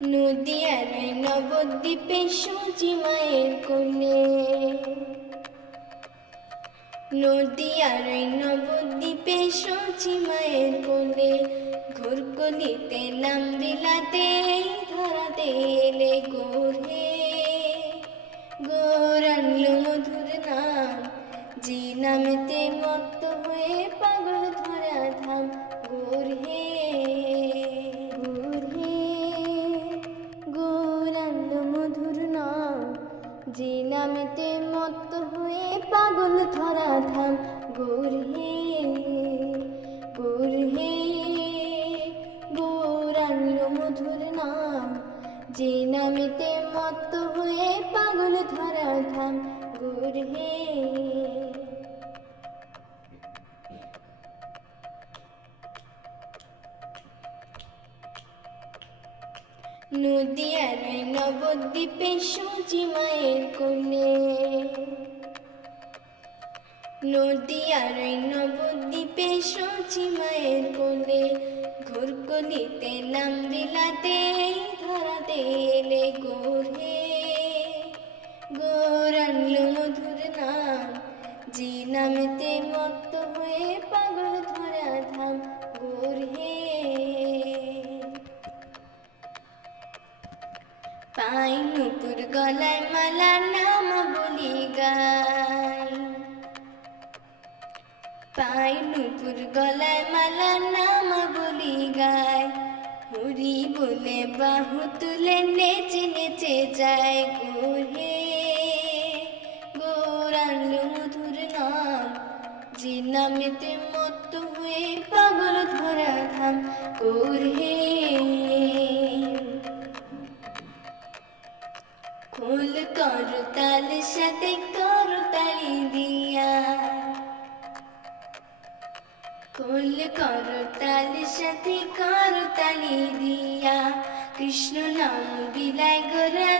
নদিয়ার নবদ্বীপে সূচি মায়ের কোলে, নদিয়ার নবদ্বীপে সূচি মায়ের কোলে, ঘোরকলিতে নাম বিলাতে ধরাতে এলে গোরে, গোর আনলো মধুর নাম, যে নামেতে মত্ত হয়ে পাগল ধরা ধাম। গোর হে মধুর নাম, যে নামেতে মত্ত হয়ে পাগল ধরা ধাম। গোর হে গোর আনলো মধুর নাম, যে নামেতে মত্ত হয়ে পাগল ধরা ধাম। গোর হে নদিয়ার নবদ্বীপে সূচি মায়ের কোলে, নদিয়ার নবদ্বীপে সূচি মায়ের কোলে, ঘোরকলিতে নাম বিলাতে ধরাতে এলে গোরে, গোর আনলো মধুর নাম, যে নামেতে মত্ত হয়ে পাগল ধরা ধাম। গোর হে পাই নুপুর গলায় মালা, নাম বলি গাই, পাই নুপুর গলায় মালা, নাম বলি গাই, হরি বলে বাহু তুলে নেচে নেচে যায়। গোর হে গোর আনলো মধুর নাম, যে নামেতে মত্ত হয়ে পাগল ধরা ধাম। গোর হে খোল করতাল সাথে করতালি দিয়া, খোল করতাল সাথে করতালি দিয়া, কৃষ্ণ নাম বিলায় গোরা